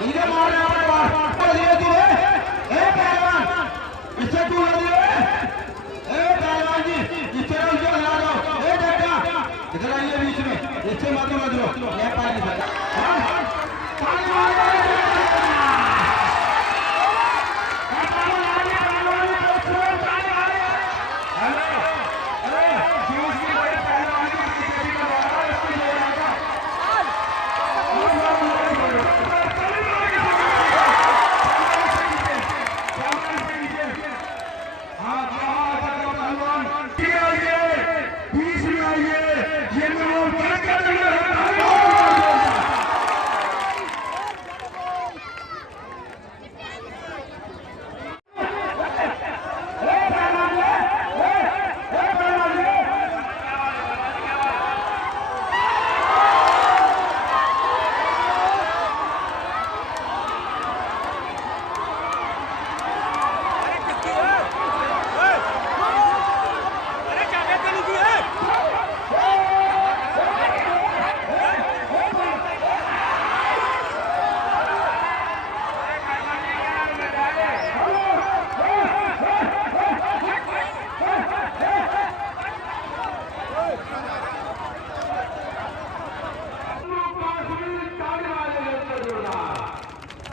धीरे मार रहा है बाहर धीरे धीरे ए पहलवान इससे तू लड़ रही है ए पहलवान जी इससे उसे लगा दो ए बेटा इधर आइए बीच में इससे मत लो ये पानी से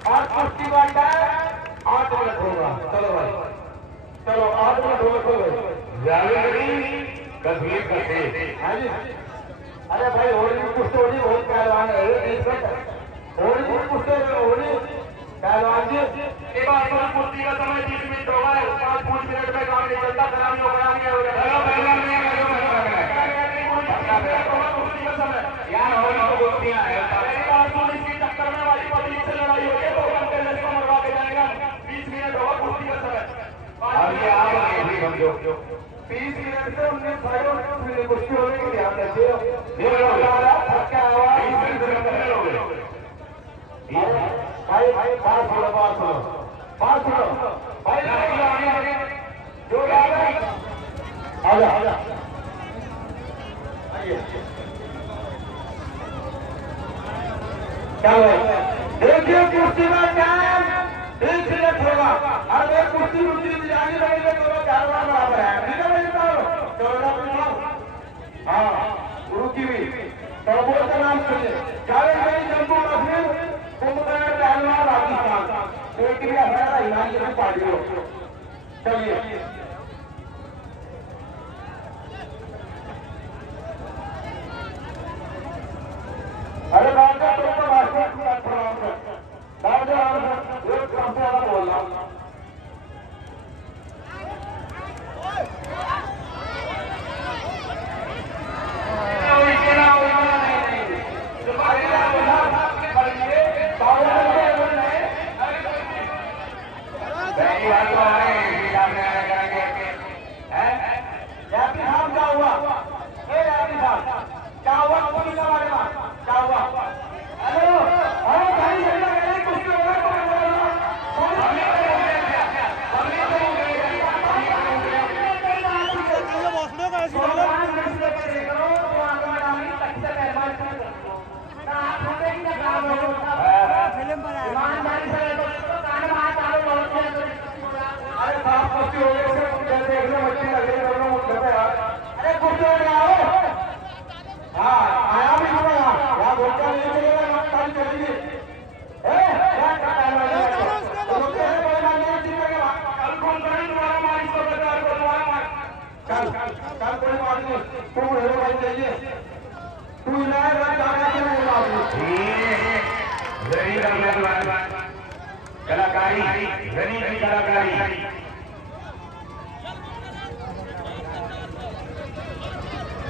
और कुश्ती का टाइम 8 मिनट होगा। चलो भाई चलो 8 मिनट होगा। अरे भाई होली कुश्ती होली बहुत पहलवान है होली कुश्ती होली पहलवान जी के बाद कुश्ती का समय 30 मिनट होगा। 5 मिनट में काम नहीं चलता खराबी हो गया यार चक्कर में वाली पब्लिक से लड़ाई हो गई 2 घंटे लड़का मरवा के जाएगा। 20 मिनट होगा कुश्ती का समय 20 मिनट से 19 सालों कुश्ती होने के ध्यान रखिए। भाई बात सुनो भाई जो आजा क्या देखिए कुश्ती का टाइम 1 मिनट होगा। और एक कुश्ती रुचि जानी रहेगी दोनों पहलवान बराबर है। ठीक है भाई हाँ गुरु की भी प्रभु का नाम सुनिए जावेद जम्मू कश्मीर कुंभकर्ण पहलवान राजस्थान एक भी हमारा हिमाचल पार्टी हो। चलिए अरे राजा तुमको राजा एक काम से ज्यादा बोल रहा हूँ। कलाकारी कलाकारी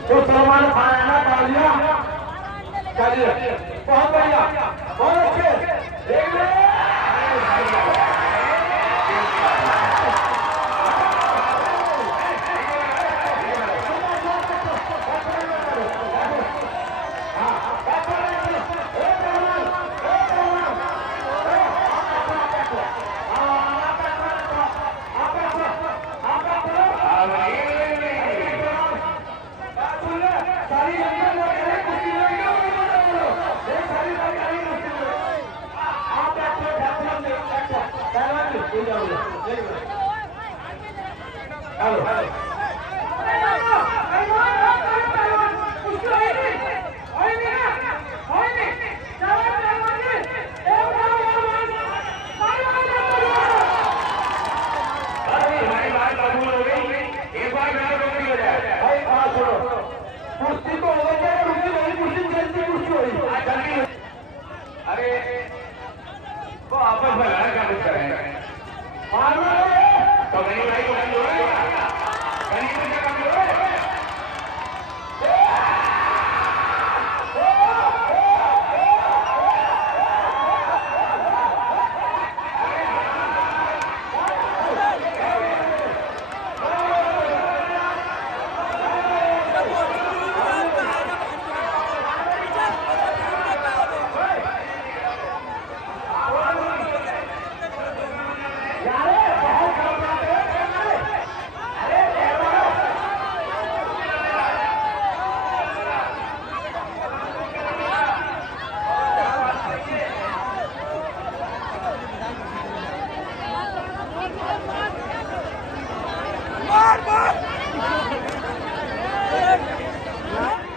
तो सलमान खान है ना तालियां चलिए बहुत बढ़िया बहुत अच्छे अरे वो आपस में लड़ा क्या कुछ करेंगे तो नहीं भाई को कम जोड़े कहीं से क्या कम जोड़े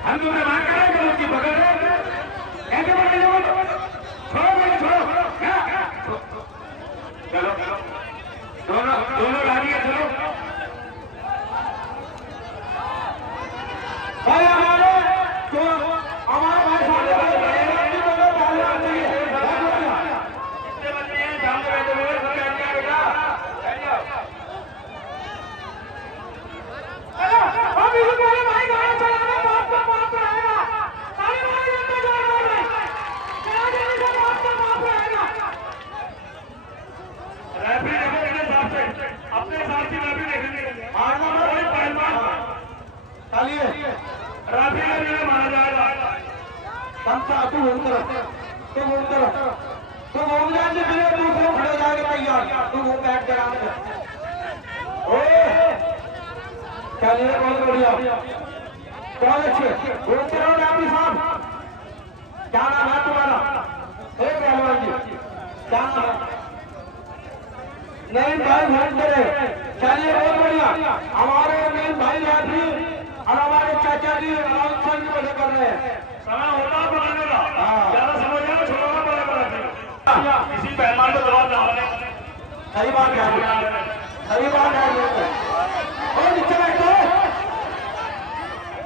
हम तुम्हें मार करेंगे उसकी पकड़ कैसे पकड़ लो छोड़ो भाई छोड़ो चलो दोनों दोनों गाड़ियां चलो भाई हमारे तो हमारा भाई सामने भाई कितने बच्चे हैं सामने बैठे हुए सब बैठ गया बेटा बैठ जाओ हम इसे बोले भाई गाड़ी चलाना बाप का बाप रहेगा सारे भाई अंदर जा रहे हैं चला देने से बाप का बाप रहेगा रैफरी देखो मेरे हिसाब से अपने हिसाब से रैफरी देखेंगे मारना कोई पहलवान चलिए रैफरी ने मेरे मारा जाएगा तमसा तू घूम कर तू घूम जाने के लिए दूसरे खड़े जाके तैयार तू घूम बैठ कर ओए चलिए बहुत बढ़िया बहुत अच्छे बोलते रहो डॉक्टर साहब क्या नाम है तुम्हारा एक पहलवान जी क्या नाम है नहीं भाई बहुत करे चलिए बहुत बढ़िया हमारे मेन भाई राजी और हमारे चाचा जी राम सिंह जी बड़े कर रहे हैं समय होता पकड़ने का ज्यादा समझ में छोड़ना पड़ेगा किसी पहलवान को जवाब देना सही बात है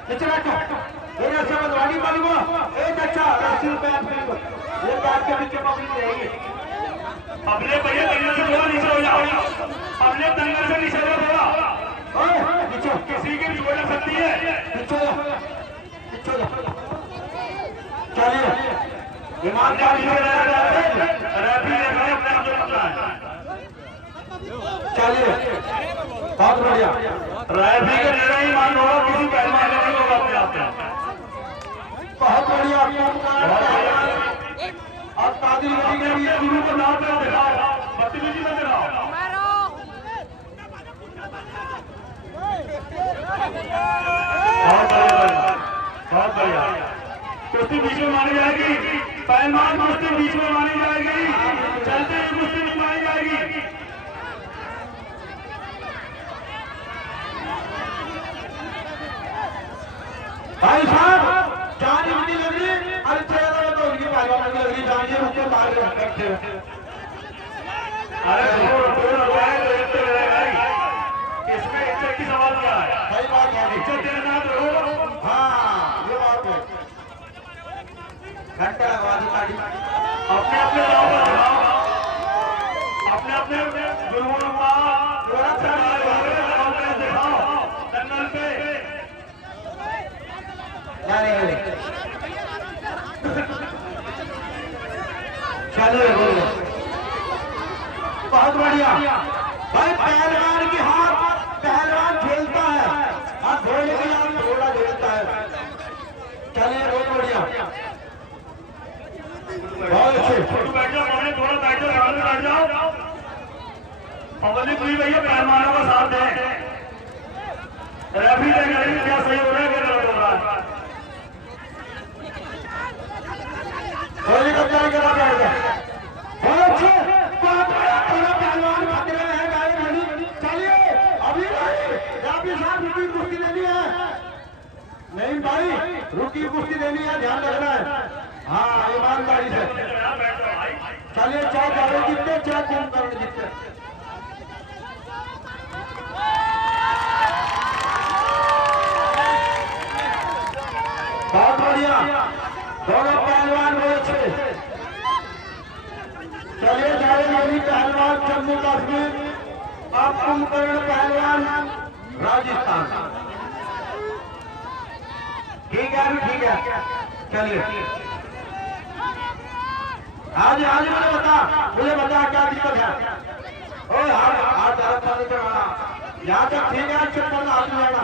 नीचे बैठो मेरे समझ वाली वाली वो एक अच्छा रस्सी पैर ये बैठ के नीचे पकड़ी रहेगी अपने भैया दंगल से थोड़ा नीचे हो जाओ अपने दंगल से नीचे हो थोड़ा किसी की भी हो सकती है चलिए ईमानदारी से चलिए बहुत बढ़िया रैफरी का निर्णय मान लो किसी पहलवान ने नहीं होगा अपने आप में बहुत बढ़िया और तादी लगी के लिए गुरु को नाम पे दिखाओ बदतमीजी में दिखाओ बहुत बढ़िया कुश्ती बीच में मानी जाएगी पहलवान कुश्ती बीच में मानी जाएगी चलते ही कुश्ती भी मानी जाएगी भाई साहब जान इतनी लग रही अरे चेहरा तो उनकी पहलवान लग रही जान जी उसके मार रखते अरे इसमें इज्जत की सवाल क्या है सही बात है इज्जत देना तो हाँ ये बात है घंटा लगवा दी गाड़ी अपने अपने गाँव पर दिखाओ अपने अपने गुरुओं का दिखाओ जंगल पे चलो बहुत बढ़िया भाई पहलवान की हाथ पहलवान खेलता है और घोड़े की हाथ घोड़ा खेलता है चलिए बहुत बढ़िया बहुत अच्छे बैठ जाओ थोड़ा बैठ जाओ पब्लिक भी भैया पहलवानों का साथ दें रैफरी देख रहे हैं क्या सही हो रहा है क्या गलत हो रहा है बहुत अच्छे पहलवान खतरे में है गाड़ी चलिए अभी आपके साथ रुकी कुश्ती देनी है? नहीं भाई, रुकी कुश्ती देनी है, ध्यान रखना है। हाँ, ईमानदारी से चलिए। चाहे जावेद जीतते चाहे कुंभकर्ण जीतते। बहुत बढ़िया, दोनों पहलवान बहुत अच्छे। चलिए जावेद अली पहलवान जम्मू कश्मीर, अब कुंभकर्ण पहलवान राजस्थान। ठीक है, ठीक है, चलिए। आज मुझे बता क्या दिक्कत है? ओए हाथ नहीं चढ़ाना, यहाँ तक ठीक है, चुप करना, हाथ नहीं जाना।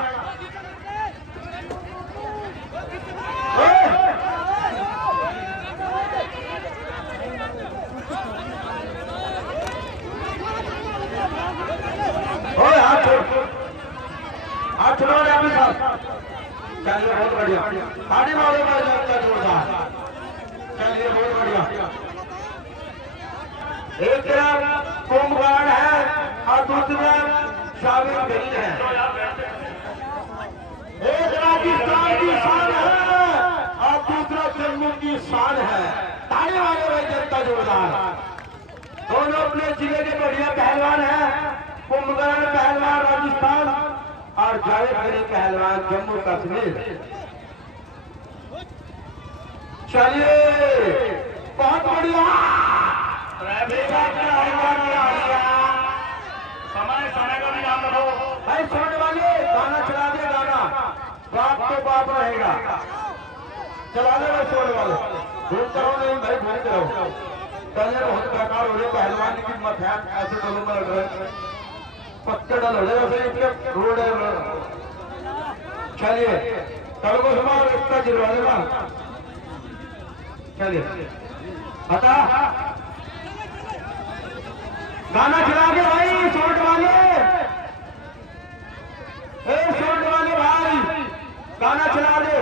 हाथ छोड़ो अपने साथ। चलिए बहुत बढ़िया, आगे वाले का जोरदार। चलिए बहुत बढ़िया। एक तरफ कुंभकर्ण है और दूसरी तरफ जावेद अली है। एक राजस्थान की शान है और दूसरा जम्मू की शान है। ताली वाले भाई जनता जोरदार। दोनों अपने जिले के बढ़िया पहलवान हैं। कुंभकर्ण पहलवान राजस्थान और जावेद अली पहलवान जम्मू कश्मीर। चलिए बहुत बढ़िया। समय का भी ध्यान रखो भाई। सुनने वाले गाना चला दे, गाना बाप तो बाप रहेगा। चला दे भाई सुनने वाले। भूल करो नहीं भाई, भूल करो। पहले बहुत बेकार हो रहे पहलवान की मत है, ऐसे डलों में लग रहे पत्ते डल हो जाए रोड है। चलिए कल को सुबह रिश्ता जिलवा देगा। चलिए बता, गाना चला के भाई। शॉट वाले, शॉट वाले भाई गाना चला दे।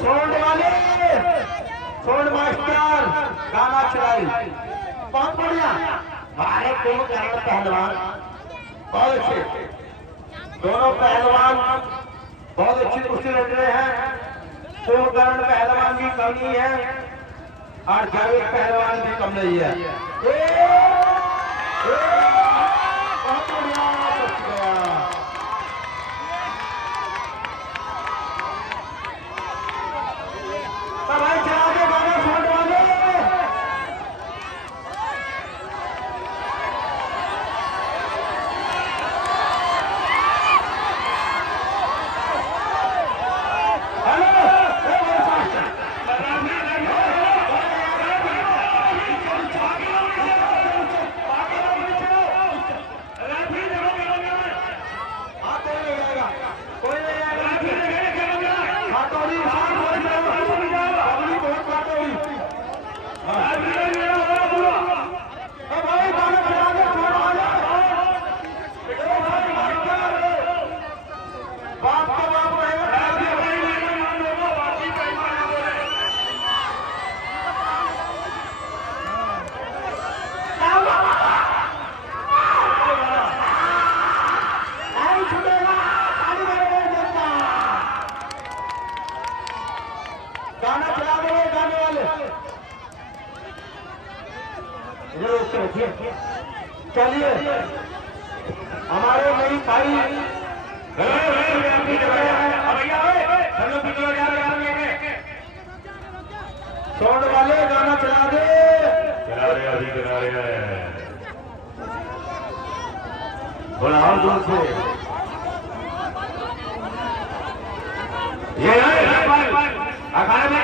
शॉट वाले, शॉट मास्टर गाना चलाई। बहुत बढ़िया। हमारे कुंभकर्ण पहलवान बहुत अच्छे, दोनों पहलवान बहुत अच्छी कुश्ती लड़ रहे हैं। कुंभकर्ण पहलवान की कमी है और जावेद पहलवान भी कम नहीं है। बहुत बढ़िया भाई, चला के गाना शॉट वाले। गाना चला दो गाने वाले। चलिए हमारे नई भाई शॉट वाले गाना चला दे। चला रहे हैं बोला और दूर से ये अखाड़े में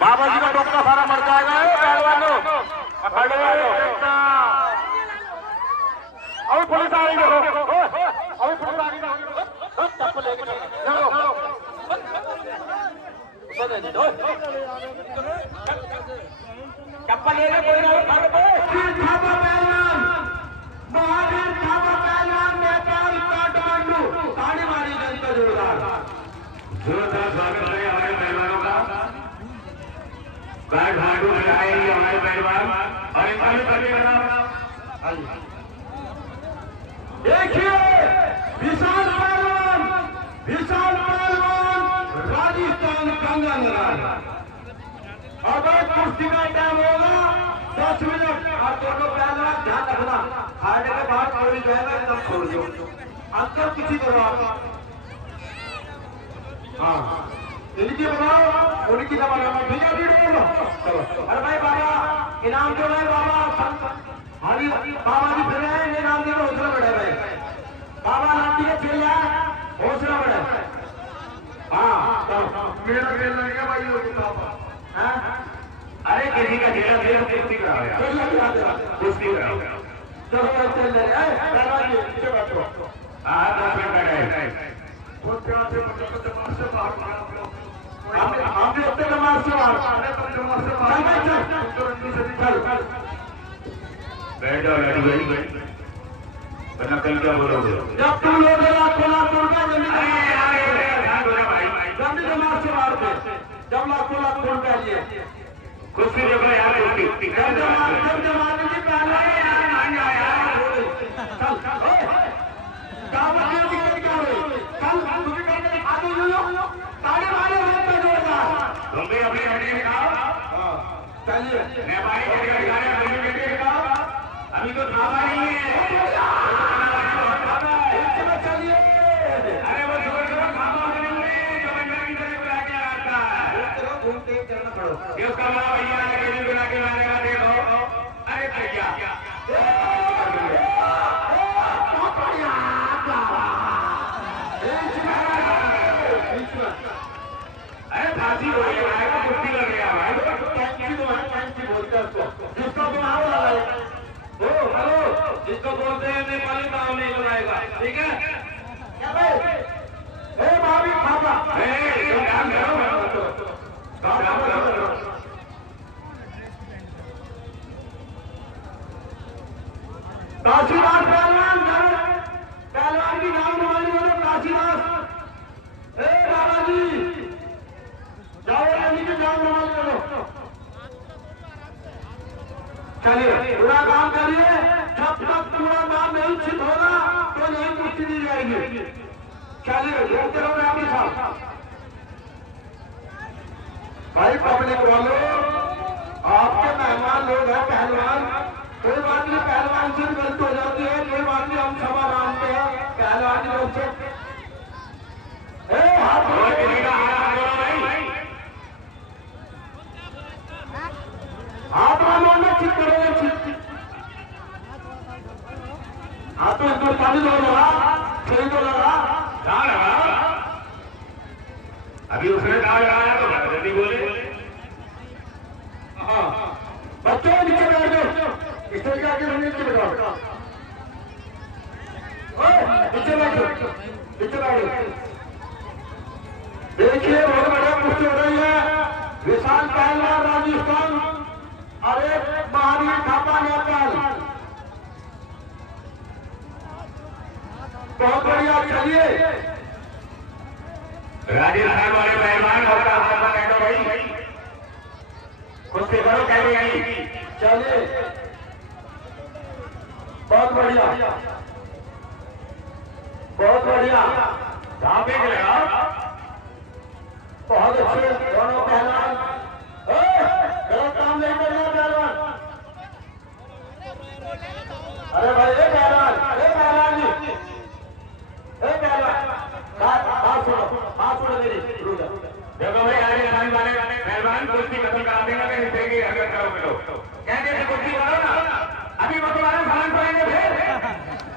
बाबा जी का टोकरा सारा मर जाएगा पहलवानों। अभी पुलिस आ रही है, अभी पुलिस आ रही है। चप्पल लेके चप्पल लेके कोई ना पहलवान महावीर थापा पहलवान नेपाल काठमांडू ताड़ी मारी जनता जोरदार स्वागत है हमारे पहलवानों का। काठमांडू में आएंगे हमारे पहलवान और इनका भी सभी देखिए विशाल पहलवान राजस्थान कंगन अब कुश्ती का टाइम होगा 10 मिनट। आप दोनों पहलवान ध्यान रखना, हारने के बाद कोई जाएगा एकदम छोड़ दो, अंतर किसी करो आप। हाँ इनकी बनाओ उनकी ना बनाओ, ठीक है चलो। अरे भाई बाबा इनाम दो भाई बाबा, हरी बाबा जी फिर रहे हैं, इनाम दे हौसला बढ़े भाई बाबा लाठी के खेल जाए हौसला बढ़े। हाँ मेरा खेल लगेगा भाई अरे किसी का खेला खेल कुश्ती कराओ कुश्ती कराओ चलो चल रहे हाँ 10 मिनट का टाइम हम भी अपने दिमाग से बाहर बैठ जाओ लड़ी भाई वरना कल क्या बोलोगे जब तुम लोग जल्दी दिमाग से बाहर थे जब लाखों लाख फोन कर लिए कुश्ती देखो यार कुश्ती जब जमाने की पहले तुम भी अपनी हड्डी दिखाओ चलिए नेपाली दिखाओ अभी तो खावा नहीं है चलिए। अरे वो छोड़ खावा नहीं है जो बंदा की तरह बुला के आता है उसका बड़ा भैया बुला के लाएगा देखो। अरे भैया अरे फांसी हो गया है तो कुर्सी लग गया भाई बोलते हैं जिसको तुम आओ हेलो जिसको बोलते हैं नेपाली गाँव नहीं लगाएगा ठीक है क्या भाई भाभी पापा काशीदास पहलवान की नाम हमारी बोलो काशीदास बाबा जी जाओ रानी के जाओ नमाज करो चलिए पूरा काम करिए जब तक पूरा काम नहीं सिद्ध होगा तो नहीं कुश्ती दी जाएगी। चलिए देखते रहो आपके साथ भाई पब्लिक वालों आपके मेहमान लोग हैं पहलवान कोई बात नहीं पहलवान से गलत हो जाती है कोई बात नहीं हम क्षमा मांगते हैं पहलवान लोग से हाथ वालों ने ठीक करेंगे हाँ तो इसको पानी दो लगा छह तो लगा कहाँ लगा अभी उसने कहा लगाया तो जल्दी बोले। हाँ बच्चों नीचे बैठ जाओ इससे जाके नीचे बैठो नीचे बैठो नीचे बैठो। देखिए बहुत बड़ा कुश्ती हो रही है विशाल पहलवान राजस्थान अरे महावीर थापा नेपाल बहुत बढ़िया। चलिए राजस्थान वाले पहलवान होगा भाई कुश्ती करो कैसे आई चलिए बहुत बढ़िया बहुत बढ़िया कहाँ पे गया बहुत अच्छे दोनों पहलवान गलत काम नहीं करना पहलवान। अरे भाई पहलवान जी बात सुनो मेरी देखो भाई आगे राजस्थान वाले पहलवान कुश्ती खत्म करा देंगे इस तरह की हरकत करोगे तो कहते हैं कुश्ती करो ना अभी वो तुम्हारे सालन पड़ेंगे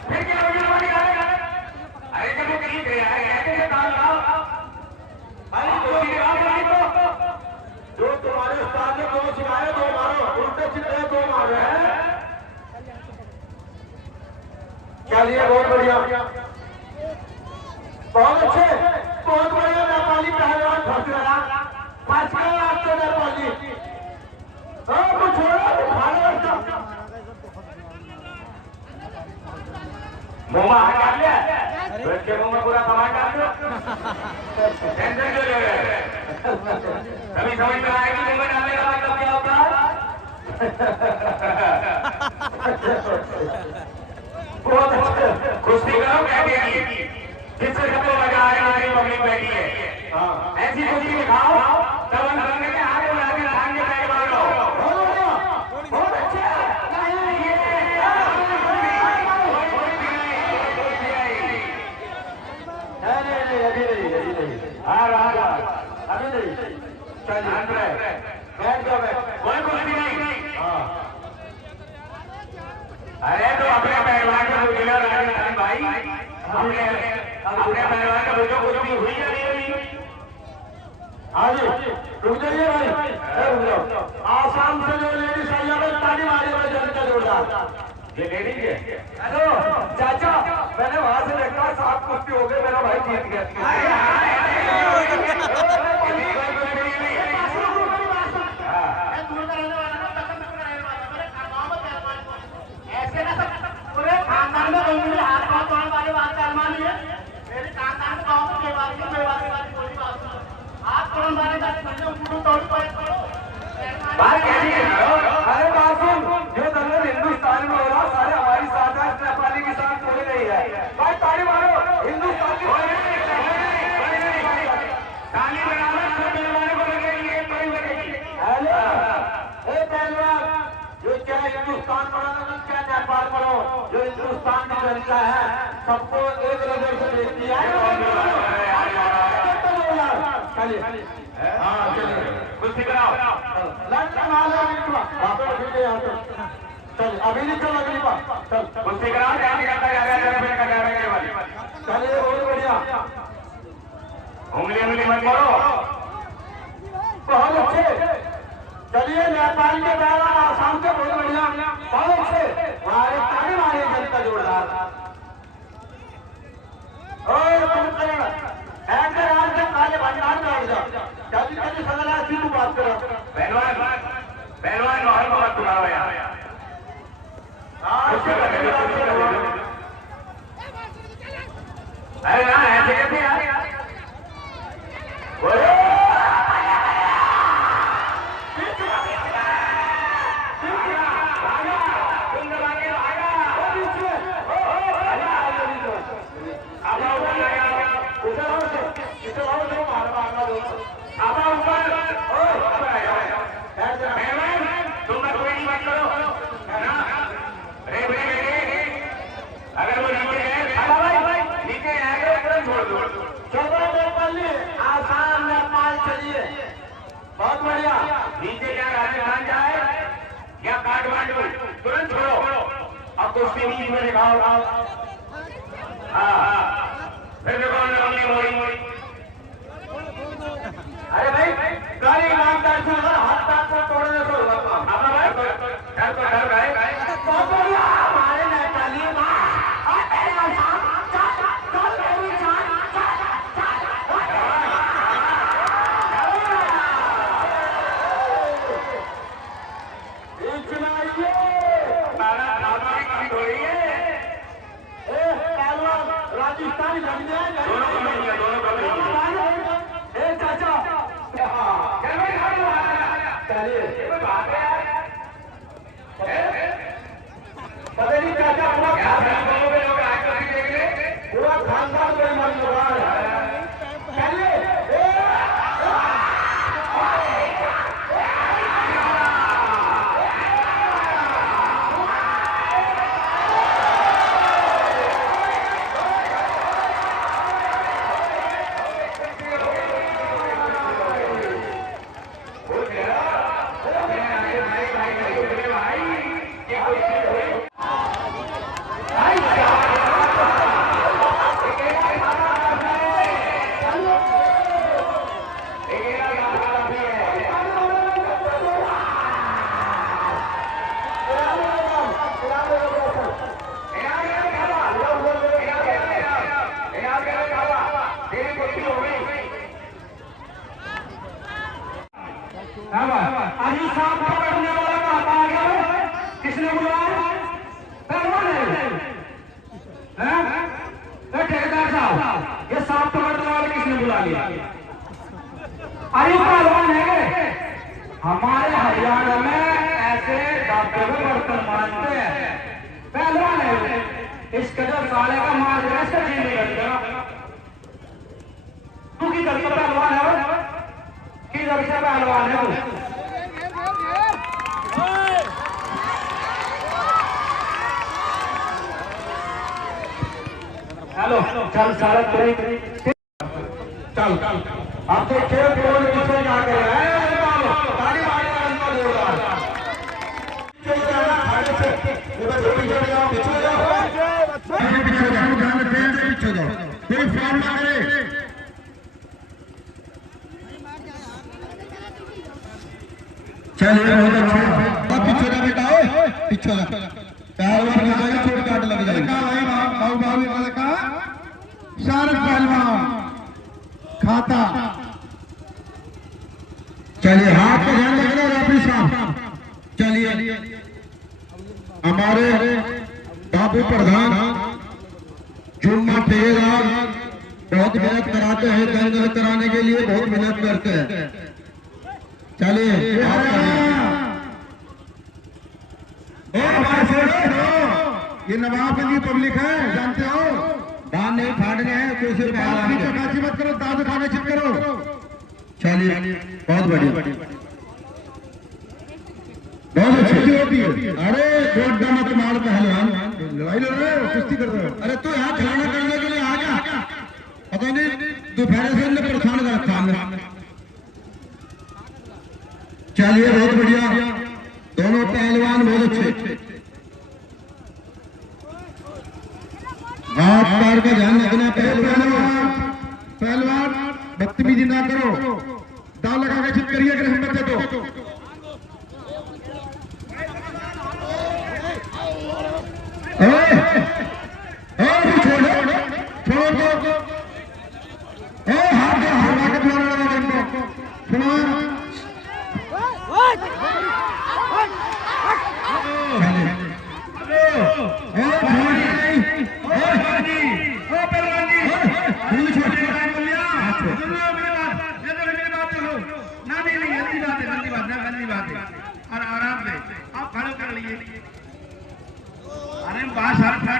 फिर क्या होगी हमारी गाने अरे जब वो कहीं गया है कहते हैं काम लगाओ अरे कुश्ती के बाद चलिए बहुत बढ़िया, बहुत अच्छे, बहुत बढ़िया। नेपाली पहलवान फंस गया, फंस गया आपको नेपाली। कुछ हो रहा है, मुंह हटा लिया, बैठ के मुंह में पूरा कमांड डाल दो। टेंशन क्यों ले रहे हैं? कभी समझ में आएगी मुंह में डालने का मतलब क्या होता है? बहुत अच्छे, कुश्ती करो कहते हैं जिससे सबको मजा आए, हमारी पब्लिक बैठी है। ऐसी कुश्ती दिखाओ तब हम समझ में आगे बढ़ा के धान के बैठ मारो। बहुत अच्छे, अभी नहीं, अभी नहीं, चलिए बैठ जाओ, कोई कुश्ती नहीं। अरे तो अपने पहलवान का बुझेगा राजस्थान भाई, अपने पहलवान का बुझो, कुछ भी हुई नहीं हुई। हाँ जी, रुक जाइए भाई, रुक जाओ। आसाम से जो लेडीज आई है ताली मारी हुई जनता जोरदार। ये लेडीज है। हेलो चाचा, मैंने वहां से देखा साफ कुश्ती हो गई, मेरा भाई जीत गया। अरे बासुन, जो दंगल हिंदुस्तान में हो रहा सारे हमारी साथ है, नेपाली की साथ थोड़ी नहीं है। भाई ताली मारो, हिंदुस्तान की ताली बराबर सब पहलवानों को लगेगी, एक बड़ी लगेगी। हेलो ए पहलवान, जो चाहे हिंदुस्तान पढ़ो चाहे नेपाल पढ़ो, जो हिंदुस्तान की जनता है सबको एक नजर से देखती है। चलिए, हाँ चलिए, कुश्ती कराओ। चल अभी नहीं, चल अगली बार, चल कुश्ती कराओ। चलिए बहुत बढ़िया, उंगली उंगली मत करो, बहुत अच्छे। चलिए नेपाल के पहलवान आसाम के बहुत बढ़िया, बहुत अच्छे। हमारे ताली मारे जनता जोरदार। और तुम ऐसे राज के काले भंडार में उड़ जाओ, कभी कभी सगला सीधू बात करो। पहलवान माहौल को मत बुलाओ यार। अरे ना ऐसे कैसे यार, आसाम नेपाल चलिए, बहुत बढ़िया। नीचे क्या राजस्थान जाए या काठमांडू, तुरंत छोड़ो। अब कुश्ती बीच में दिखाओ। हाँ फिर देखो मोड़ी। अरे भाई गाड़ी ईमानदार से हाथ पैर को तोड़ने से होगा काम। डर भाई बहुत बढ़िया, हमारे नेपाली राजस्थानी चाचा चलिए, पता नहीं चाचा पूरा खानदान कोई मन लगा है। चलिए भाई साले का मार देना, इसका जी नहीं लगता। तू की गलती पहलवान है, की गलती पहलवान है। हेलो चल सारा तेरी चल अब तो खेल कौन किसको क्या करे गाड़ी मारने वाला इनको जोरदार चल जाना खाने से इधर पीछे जाओ पीछे जाओ ध्यान रखें पीछे जाओ कोई फाउल ना करे। चलिए बहुत अच्छा अब पीछे जा बेटा पीछे जा चार बार हो जाएगा छोड़ काट लग जाएगा भाई बाबू बाबू वाले का शारद पहलवान खाता। चलिए हाथ का ध्यान रखना रेफरी साहब। चलिए हमारे बाबू प्रधान जुम्मा तेज बहुत मेहनत कराते हैं, दंगल कराने के लिए बहुत मेहनत करते हैं। चलिए ये नवाबगंज पब्लिक है जानते हो, दान नहीं फाड़ने हैं कोई से चकाची मत करो, दाद खाने चित करो। चलिए बहुत बढ़िया बहुत अच्छी होती है। अरे गोड्डा मत मार पहलवान, लड़ाई लड़ रहे हो कुश्ती कर रहे हो। अरे तू यहाँ खिलाना करने के लिए आ गया, पता नहीं दोपहर से इन्हें परेशान कर रखा हमने। चलिए बहुत बढ़िया दोनों पहलवान बहुत अच्छे। हाथ पैर का ध्यान रखना पहलवान बदतमीजी ना करो, दाव लगा के चित करिए अगर हिम्मत है तो। छोड़ो हाथ हवा के द्वारा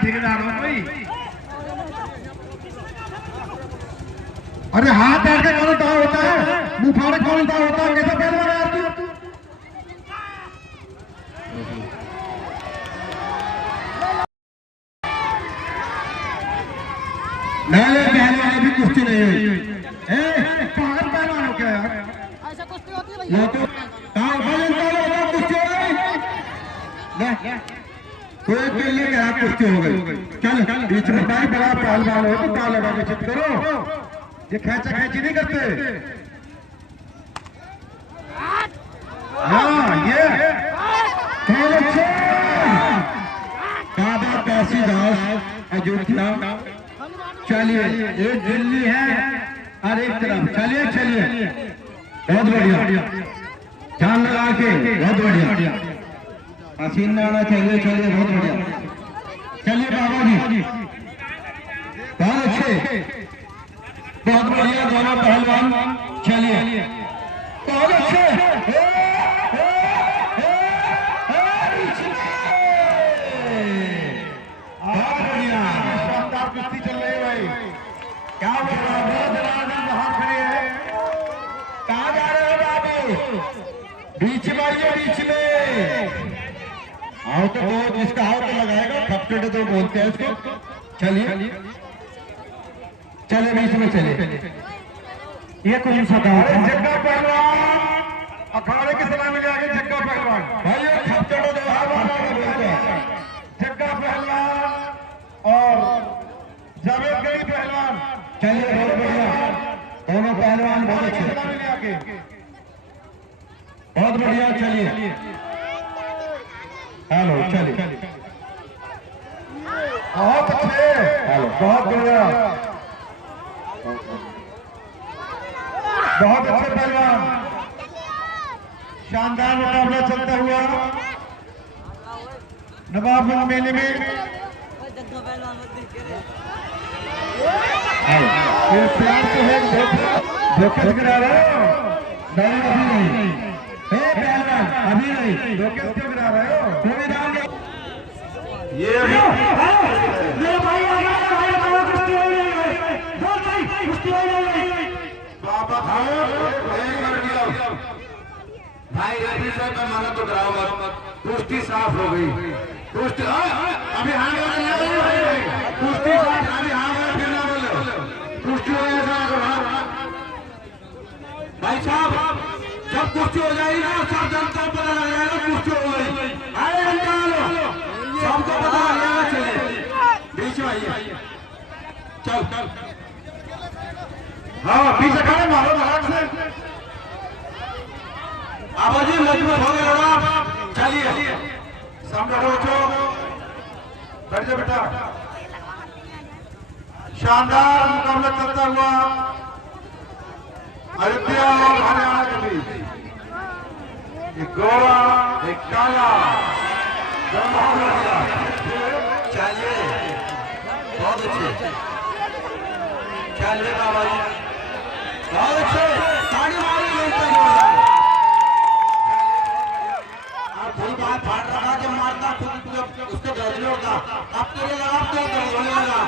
ठेकेदार हो कोई। अरे हाथ पैर का कौन दाव होता है, मुंह फाड़ कौन दाव होता है, कैसा पहलवान है यार तू। नाले पहलवान अभी कुश्ती नहीं हुई, पागल पहलवान हो क्या यार, ऐसा कुश्ती होती है भैया तो कुश्ती हो गई कोई पहले क्या कुश्ती हो गई। चल बीच में भाई बड़ा पहलवान हो तो ताल लगा के चित करो, ये खेचा खेची नहीं करते। हाँ ये बाबा काशीदास अयोध्या। चलिए एक दिल्ली है और एक तरफ। चलिए चलिए बहुत बढ़िया ध्यान लगा के बहुत बढ़िया पसीना आना चाहिए। चलिए बहुत बढ़िया। चलिए बाबा जी बहुत अच्छे बहुत बढ़िया दोनों पहलवान। चलिए बहुत अच्छे बहुत बढ़िया शानदार कुश्ती चल रही है भाई। क्या बोल रहा है बाहर खड़े हैं, कहाँ जा रहे हो बाबू, बीच में आइए बीच में आओ तो जिसका आओ तो लगाएगा, खपटे तो बोलते हैं उसको। चलिए चले बीच में चलिए। ये कौन सा गाँव है? जग्गा पहलवान अखाड़े के समय में जाके जग्गा पहलवान भाई ये खपटे जग्गा पहलवान और जावेद गई पहलवान। चलिए बहुत बढ़िया दोनों पहलवान बहुत अच्छे बहुत बढ़िया। चलिए हेलो चलिए बहुत अच्छे हेलो बहुत बढ़िया बहुत अच्छे पहलवान। शानदार मुकाबला चलता हुआ नवाबगंज मेले में। प्यार तो है धोखा करा रहे हो, अभी नहीं पहलवान अभी नहीं धोखे क्यों करा रहे हो। ये भाई भाई रेफरी साहब मैं मना तो कराओ मत, कुश्ती साफ हो गई, कुश्ती अभी हाँ कुश्ती साफ, अभी हाँ फिर ना बोलो कुश्ती हो गया भाई साहब, जब कुश्ती हो जाएगी ना सब जनता को पता लग जाएगा कुश्ती हो गई। अरे सबको पता लग जाएगा, चलिए बीच में आइए, चल चल हाँ पीछे खड़े मारो भाग से, आबाजी मजबूत हो गए लड़ा, चलिए सामने रोचो, बैठ जा बेटा। शानदार मुकाबला चलता हुआ अयोध्या और हरियाणा के बीच, एक गोरा एक काला, चलिए बहुत अच्छे, चलिए बाबा जी बहुत अच्छे, ताड़ी मारी कोई बात फाड़ रहा जब मारता उसके दर्जन होता, अब तेरे लगा तो दर्जन लगा,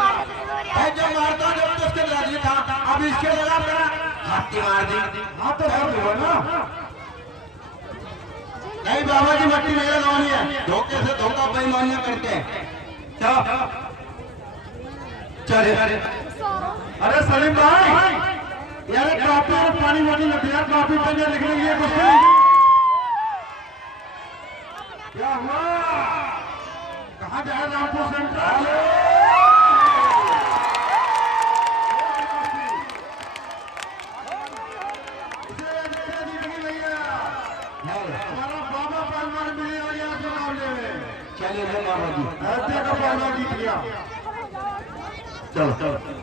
जब मारता जब तो उसके दर्जन था, अब इसके लगा करा हाथी मार दी, हाँ तो हुआ ना। नहीं बाबा जी मट्टी मेरा गाँव है, धोखे से धोखा बेईमानियां करते हैं, चलो चले। अरे सलीम भाई यार काफी और पानी वानी लग यार, काफी पेन लिखने के लिए कुछ क्या हुआ, कहाँ जाए रामपुर सेंट्रल, हमारा बाबा पहलवान मिले और यहाँ चुनाव ले, चलिए बाबा जी अयोध्या का पहलवान जीत गया, चलो चलो।